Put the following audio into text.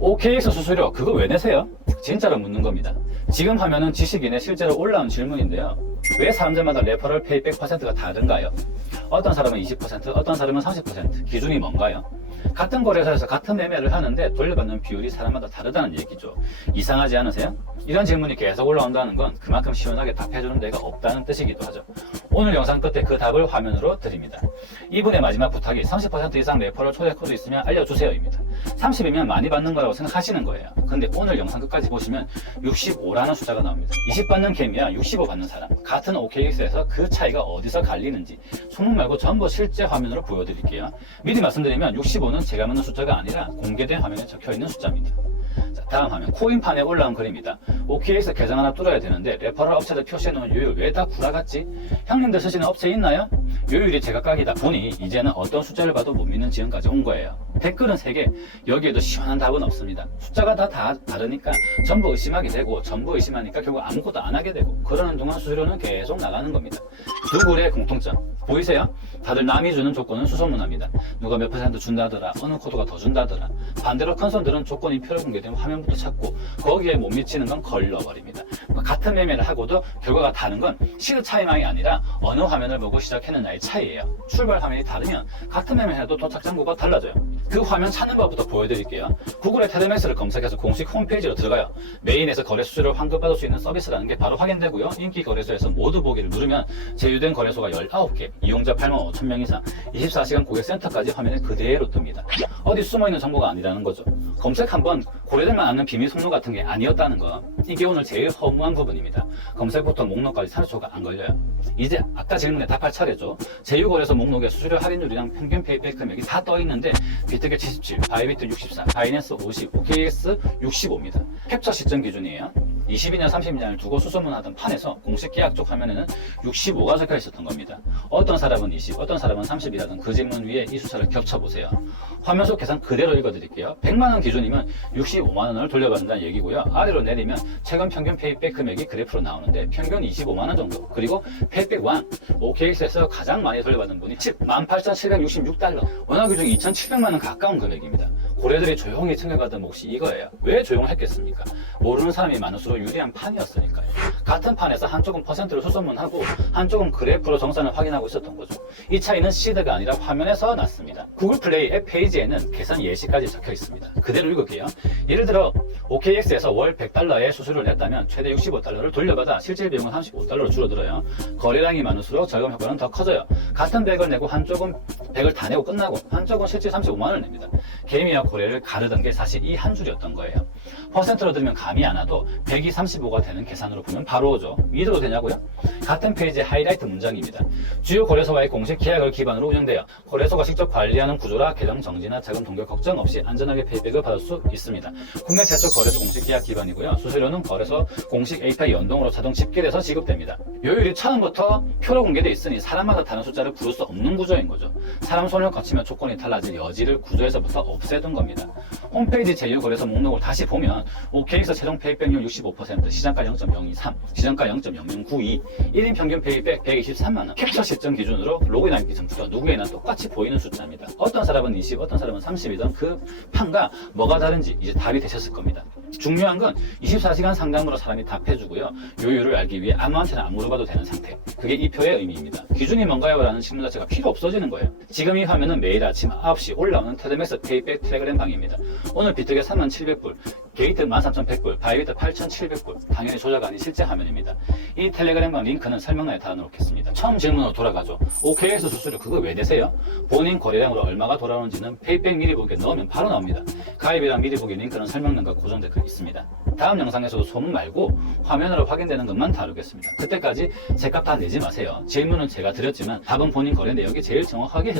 OKX 수수료 그거 왜 내세요? 진짜로 묻는 겁니다. 지금 화면은 지식인에 실제로 올라온 질문인데요. 왜 사람들마다 레퍼럴 페이백 퍼센트가 다른가요? 어떤 사람은 20%, 어떤 사람은 30%. 기준이 뭔가요? 같은 거래소에서 같은 매매를 하는데 돌려받는 비율이 사람마다 다르다는 얘기죠. 이상하지 않으세요? 이런 질문이 계속 올라온다는 건 그만큼 시원하게 답해주는 데가 없다는 뜻이기도 하죠. 오늘 영상 끝에 그 답을 화면으로 드립니다. 이분의 마지막 부탁이 30% 이상 레퍼럴 초대 코드 있으면 알려주세요입니다. 30이면 많이 받는 거라고 생각하시는 거예요. 근데 오늘 영상 끝까지 보시면 65라는 숫자가 나옵니다. 20 받는 개미와 65 받는 사람, 같은 OKX에서 그 차이가 어디서 갈리는지 소문 말고 전부 실제 화면으로 보여드릴게요. 미리 말씀드리면 65는 제가 묻는 숫자가 아니라 공개된 화면에 적혀있는 숫자입니다. 자, 다음 화면 코인판에 올라온 글입니다. OKX 계정 하나 뚫어야 되는데 레퍼럴 업체들 표시해놓은 요율 왜 다 구라같지? 형님들 쓰시는 업체 있나요? 요율이 제각각이다 보니 이제는 어떤 숫자를 봐도 못 믿는 지경까지 온 거예요. 댓글은 3개, 여기에도 시원한 답은 없습니다. 숫자가 다 다르니까 전부 의심하게 되고 전부 의심하니까 결국 아무것도 안 하게 되고 그러는 동안 수수료는 계속 나가는 겁니다. 두 글의 공통점 보이세요? 다들 남이 주는 조건은 수소문합니다. 누가 몇 퍼센트 준다더라, 어느 코드가 더 준다더라. 반대로 큰 손들은 조건이 표로 공개되면 화면부터 찾고 거기에 못 미치는 건 걸러버립니다. 같은 매매를 하고도 결과가 다른 건 시드 차이망이 아니라 어느 화면을 보고 시작했느냐의 차이예요. 출발 화면이 다르면 같은 매매해도 도착 장구가 달라져요. 그 화면 찾는 법부터 보여드릴게요. 구글에 테드맥스를 검색해서 공식 홈페이지로 들어가요. 메인에서 거래 수수료를 환급받을 수 있는 서비스라는 게 바로 확인되고요. 인기 거래소에서 모두 보기를 누르면 제휴된 거래소가 19개, 이용자 85,000명 이상, 24시간 고객센터까지 화면에 그대로 뜹니다. 어디 숨어있는 정보가 아니라는 거죠. 검색 한번 고려될만 않는 비밀 통로 같은 게 아니었다는 거. 이게 오늘 제일 허무한 부분입니다. 검색부터 목록까지 30초가 안 걸려요. 이제 아까 질문에 답할 차례죠. 제휴거래소 목록에 수수료 할인율이랑 평균 페이백 금액이 다 떠있는데 비트겟 77, 바이비트 64, 바이낸스 50, OKX 65입니다. 캡처 시점 기준이에요. 20이냐 30이냐를 두고 수소문하던 판에서 공식 계약 쪽 화면에는 65가 적혀 있었던 겁니다. 어떤 사람은 20, 어떤 사람은 30이라던 그 질문 위에 이 숫자를 겹쳐보세요. 화면 속 계산 그대로 읽어드릴게요. 100만원 기준이면 65만원을 돌려받는다는 얘기고요. 아래로 내리면 최근 평균 페이백 금액이 그래프로 나오는데 평균 25만원 정도. 그리고 페이백 1, OKX에서 가장 많이 돌려받는 분이 18,766달러. 원화 규정 2,700만원 가까운 금액입니다. 고래들이 조용히 챙겨가던 몫이 이거예요. 왜 조용했겠습니까? 모르는 사람이 많을수록 유리한 판이었으니까요. 같은 판에서 한쪽은 퍼센트로 수소문하고 한쪽은 그래프로 정산을 확인하고 있었던 거죠. 이 차이는 시드가 아니라 화면에서 났습니다. 구글 플레이 앱 페이지에는 계산 예시까지 적혀 있습니다. 그대로 읽을게요. 예를 들어 OKX에서 월 100달러의 수수료를 냈다면 최대 65달러를 돌려받아 실질 비용은 35달러로 줄어들어요. 거래량이 많을수록 절감 효과는 더 커져요. 같은 100을 내고 한쪽은 100을 다 내고 끝나고 한쪽은 실질 35만원을 냅니다. 개미와 고래를 가르던 게 사실 이 한 줄이었던 거예요. 퍼센트로 들면 감이 안 와도 100이 35가 되는 계산으로 보면 바로 오죠. 믿어도 되냐고요? 같은 페이지의 하이라이트 문장입니다. 주요 거래소와의 공식 계약을 기반으로 운영되어 거래소가 직접 관리하는 구조라 계정 정지나 자금 동결 걱정 없이 안전하게 페이백을 받을 수 있습니다. 국내 최초 거래소 공식 계약 기반이고요. 수수료는 거래소 공식 API 연동으로 자동 집계돼서 지급됩니다. 요율이 처음부터 표로 공개되어 있으니 사람마다 다른 숫자를 부를 수 없는 구조인 거죠. 사람 손을 거치면 조건이 달라질 여지를 구조에서부터 없애둔 겁니다. 홈페이지 제휴거래소 목록을 다시 보면 OKX 최종 페이백률 65%, 시장가 0.023, 시장가 0.0092, 1인 평균 페이백 123만원, 캡처 시점 기준으로 로그인하기 전부터 누구에나 똑같이 보이는 숫자입니다. 어떤 사람은 20, 어떤 사람은 30이던 그 판과 뭐가 다른지 이제 답이 되셨을 겁니다. 중요한 건 24시간 상담으로 사람이 답해주고요. 요율을 알기 위해 아무한테나 안 물어봐도 되는 상태. 그게 이 표의 의미입니다. 기준이 뭔가요? 라는 질문 자체가 필요 없어지는 거예요. 지금 이 화면은 매일 아침 9시 올라오는 테드맥스 페이백 텔레그램 방입니다. 오늘 비트겟 37,100불, 게이트 13,100불, 바이비트 8,700불. 당연히 조작 아닌 실제 화면입니다. 이 텔레그램방 링크는 설명란에 달아놓겠습니다. 처음 질문으로 돌아가죠. OKX 수수료 그거 왜 내세요? 본인 거래량으로 얼마가 돌아오는지는 페이백 미리 보기에 넣으면 바로 나옵니다. 가입이랑 미리 보기 링크는 설명란과 고정 댓글 있습니다. 다음 영상에서도 소문 말고 화면으로 확인되는 것만 다루겠습니다. 그때까지 제값 다 내지 마세요. 질문은 제가 드렸지만 답은 본인 거래 내역이 제일 정확하게 해줄